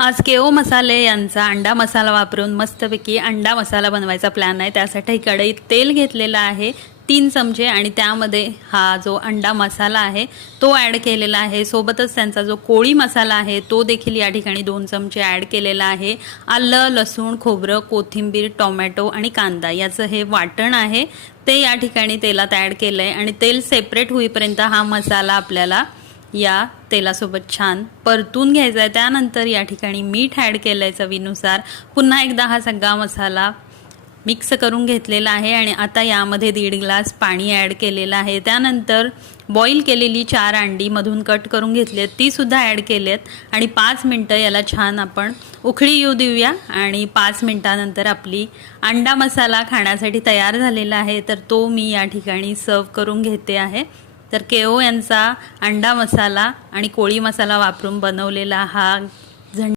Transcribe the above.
आज केओ मसाले यांचा अंडा मसाला वापरून मस्तपैकी अंडा मसाला बनवायचा प्लॅन आहे। त्यासाठी कढईत तेल घेतलेला आहे 3 चमचे आणि त्यामध्ये हा जो अंडा मसाला आहे तो ॲड केलेला आहे। सोबतच त्यांचा जो कोळी मसाला आहे तो देखील या ठिकाणी 2 चमचे ॲड केलेला आहे। आलं, लसूण, खोबरं, कोथिंबीर, टोमॅटो आणि कांदा याचं हे वाटण आहे ते या ठिकाणी तेलात ॲड केलंय आणि तेल सेपरेट होईपर्यंत हा मसाला आपल्याला या तेलासोबत छान परतून घ्यायचा आहे। त्यानंतर या ठिकाणी मीठ ॲड केलंय चवीनुसार। पुन्हा एकदा हा सगळा मसाला मिक्स करून घेतलेला आहे आणि आता यामध्ये 1.5 ग्लास पाणी ॲड केलेलं आहे। त्यानंतर बॉईल केलेली 4 अंडी मधून कट करून घेतलीत ती सुद्धा ॲड केलेत आणि 5 मिनिटं याला छान आपण उकळी येऊ देऊया आणि 5 मिनिटानंतर आपली अंडा मसाला खाण्यासाठी तयार झालेला आहे। तर तो मी या ठिकाणी सर्व करून घेते आहे। तर केओ यांचा अंडा मसाला आणि कोळी मसाला वापरून बनवलेला हा